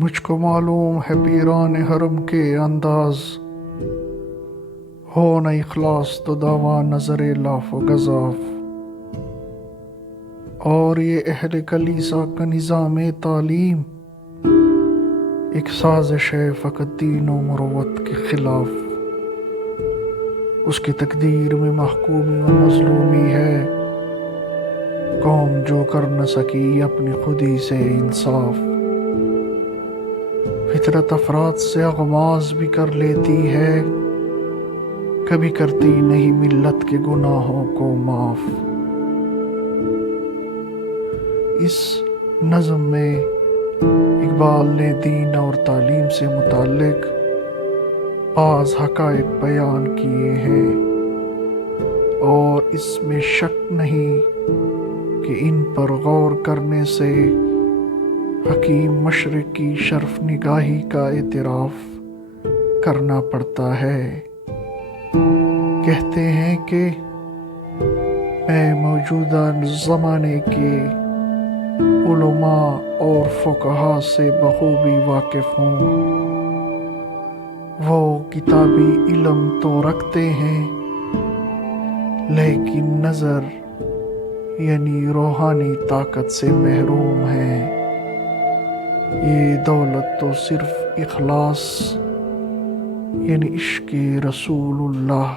مجھ کو معلوم ہے پیران حرم کے انداز، ہو نہ اخلاص تو دعویٰ نظر لاف و گزاف، اور یہ اہل کلیسا کا نظام تعلیم ایک سازش ہے فقط دین و مروت کے خلاف۔ اس کی تقدیر میں محکومی و مظلومی ہے، قوم جو کر نہ سکی اپنی خودی سے انصاف۔ فطرت افراد سے اغماض بھی کر لیتی ہے، کبھی کرتی نہیں ملت کے گناہوں کو معاف۔ اس نظم میں اقبال نے دین اور تعلیم سے متعلق بعض حقائق بیان کیے ہیں، اور اس میں شک نہیں کہ ان پر غور کرنے سے حکیم مشرق کی شرف نگاہی کا اعتراف کرنا پڑتا ہے۔ کہتے ہیں کہ میں موجودہ زمانے کے علماء اور فقہا سے بخوبی واقف ہوں۔ وہ کتابی علم تو رکھتے ہیں، لیکن نظر یعنی روحانی طاقت سے محروم ہیں۔ یہ دولت تو صرف اخلاص یعنی عشق رسول اللہ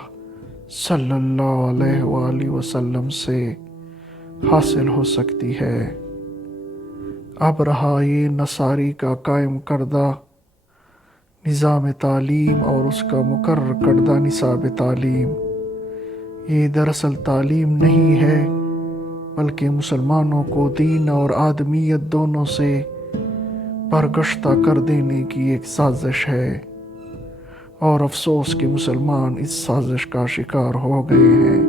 صلی اللہ علیہ وآلہ وسلم سے حاصل ہو سکتی ہے۔ اب رہا یہ نصاری کا قائم کردہ نظام تعلیم اور اس کا مقرر کردہ نصاب تعلیم، یہ دراصل تعلیم نہیں ہے بلکہ مسلمانوں کو دین اور آدمیت دونوں سے برگشتہ کر دینے کی ایک سازش ہے، اور افسوس کہ مسلمان اس سازش کا شکار ہو گئے ہیں،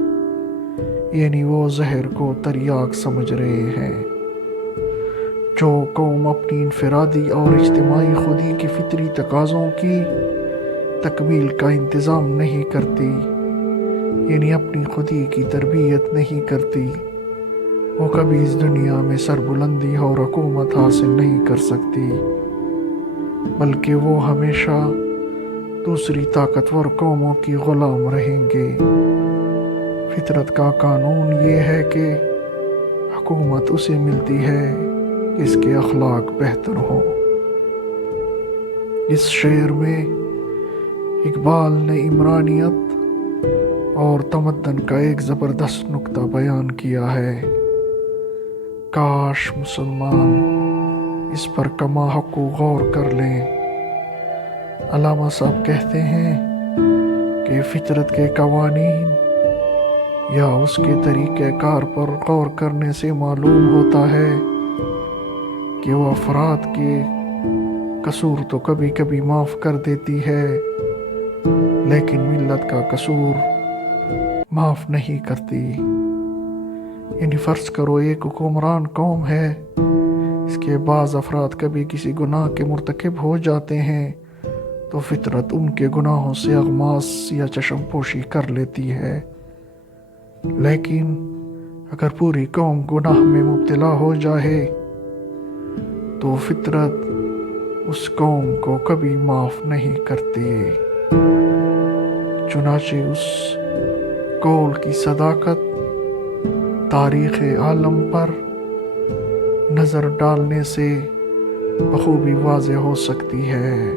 یعنی وہ زہر کو تریاک سمجھ رہے ہیں۔ جو قوم اپنی انفرادی اور اجتماعی خودی کے فطری تقاضوں کی تکمیل کا انتظام نہیں کرتی، یعنی اپنی خودی کی تربیت نہیں کرتی، وہ کبھی اس دنیا میں سربلندی اور حکومت حاصل نہیں کر سکتی، بلکہ وہ ہمیشہ دوسری طاقتور قوموں کی غلام رہیں گے۔ فطرت کا قانون یہ ہے کہ حکومت اسے ملتی ہے اس کے اخلاق بہتر ہوں۔ اس شعر میں اقبال نے عمرانیت اور تمدن کا ایک زبردست نقطہ بیان کیا ہے۔ کاش مسلمان اس پر کما حق غور کر لیں۔ علامہ صاحب کہتے ہیں کہ فطرت کے قوانین یا اس کے طریقہ کار پر غور کرنے سے معلوم ہوتا ہے کہ وہ افراد کے قصور تو کبھی کبھی معاف کر دیتی ہے، لیکن ملت کا قصور معاف نہیں کرتی۔ یعنی فرض کرو ایک حکمران قوم ہے، اس کے بعض افراد کبھی کسی گناہ کے مرتکب ہو جاتے ہیں تو فطرت ان کے گناہوں سے اغماس یا چشم پوشی کر لیتی ہے، لیکن اگر پوری قوم گناہ میں مبتلا ہو جائے تو فطرت اس قوم کو کبھی معاف نہیں کرتی۔ چنانچہ اس قول کی صداقت تاریخ عالم پر نظر ڈالنے سے بخوبی واضح ہو سکتی ہے۔